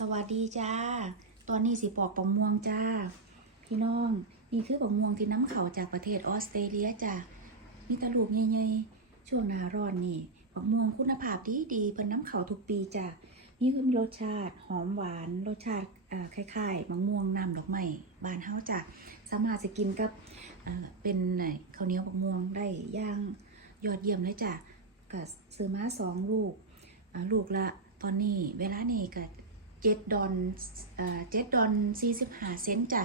สวัสดีจ้า ตอนนี้สิปอกปองม่วงจ้า พี่น้อง นี่คือปองม่วงที่น้ำเข่าจากประเทศออสเตรเลียจ้ามีตลูกใหญ่ๆ ช่วงหน้าร้อนนี่ปองม่วงคุณภาพดีดีเป็นน้ำเข่าทุกปีจ้านี่คือมีรสชาติหอมหวาน รสชาติคล้ายๆมะม่วงน้ำดอกไม้บานเฮาจ้ะสามารถจะกินกับเป็นข้าวเหนียวปองม่วงได้ย่างยอดเยี่ยมเลยจ้ะกับซื้อมาสองลูกลูกละตอนนี้เวลานี่กับ 7ดอนเจ็ดดอนสี่สิบห้าเซนจ้ะ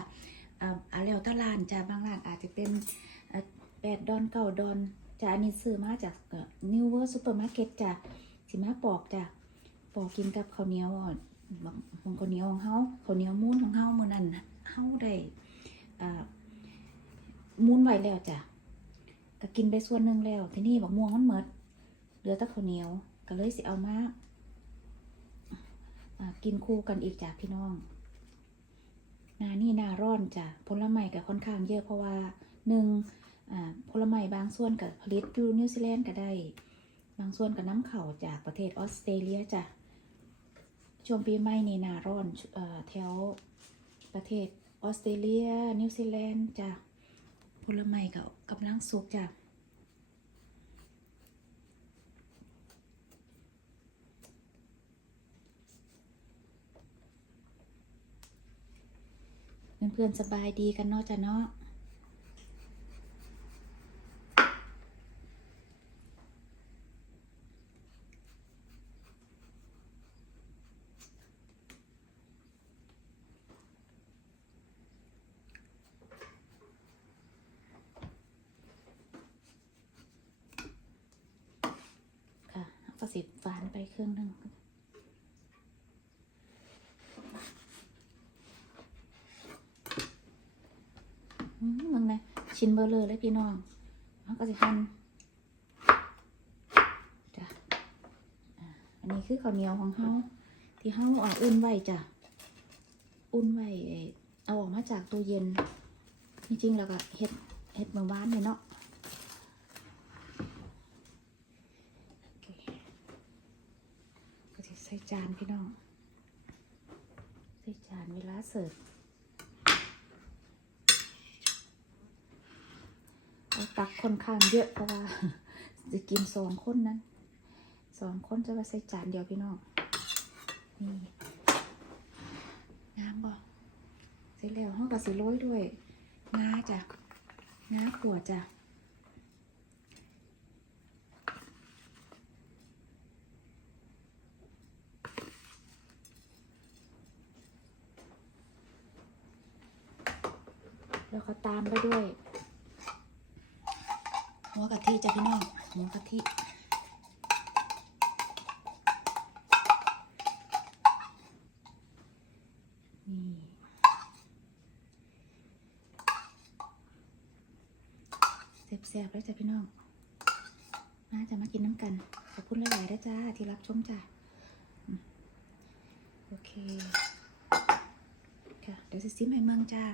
อาแล้วตะลานจ้ะบางร้านอาจจะเป็นแปดดอนเก้าดอนจ้ะอันนี้ซื้อมาจากนิวเวอร์ซูเปอร์มาร์เก็ตจ้ะสิมาปอกจ้ะปอกกินกับข้าวเหนียวอ่ของข้าวเหนียวของเฮาข้าวเหนียวมุ้นของเฮามื้อนั้นเฮาได้มุ้นไว้แล้วจ้ะก็กินไปส่วนหนึ่งแล้ว ที่นี่บอกม่วงมันหมดเหลือแต่ข้าวเหนียวก็เลยสิเอามา กินคู่กันอีกจ้ะพี่น้องนานี่นาร้อนจ้ะผลไม้กับค่อนข้างเยอะเพราะว่าหนึ่งผลไม้บางส่วนกับผลิตอยู่นิวซีแลนด์ก็ได้ บางส่วนกับน้ำเข่าจากประเทศออสเตรเลียจ้ะช่วงปีใหม่นี่นาร้อนอแถวประเทศออสเตรเลีย นิวซีแลนด์จ้ะผลไม้กับกำลังสุกจ้ะ เพื่อนๆสบายดีกันเนาะจ้ะเนาะค่ะเอาก็สิฝานไปเครื่องหนึง อืมมึงนะ ชิ้นเบอร์เลยเลยพี่น้องเขาก็จะหั่นจ้ะอันนี้คือข้าวเหนียวของเขาที่เขาเอาอุ่นไว้จ้ะ อุ่นไว้เอาออกมาจากตู้เย็น จริงๆแล้วก็เห็ดเห็ดเมื่อวานเลยเนาะโอเคก็จะใส่จานพี่น้อง ใส่จานเวลาเสิร์ฟ เอา ตักค่อนข้างเยอะเพราะว่าจะกินสองคนนั้นสองคนจะมาใส่จานเดียวพี่น้องนี่งามบ่เสร็จแล้วห้องกับสีโรยด้วยงาจ้ะงาขวดจ้ะแล้วก็ตามไปด้วย หัวกะทิจ้ะพี่น้องหัวกะทินี่แซ่บๆแล้วจ้ะพี่น้อง มาจะมากินน้ำกัน ขอบคุณหลายๆด้จ้าที่รับชมจ้าอืมโอเค ค่ะ เดี๋ยวจะซิมให้เมืองจ้า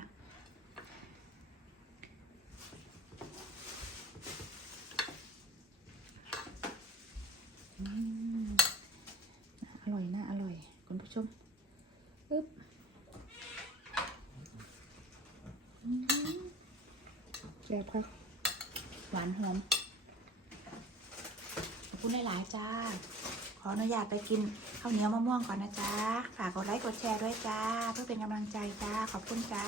อืมอร่อยนะอร่อย คุณผู้ ชมปึ๊บแบบค่ะหวานหอมขอบคุณหลายๆจ้า ขออนุญาตไปกินข้าวเหนียวมะม่วงก่อนนะจ้าฝากกดไลค์กดแชร์ด้วยจ้า เพื่อเป็นกำลังใจจ้า ขอบคุณจ้า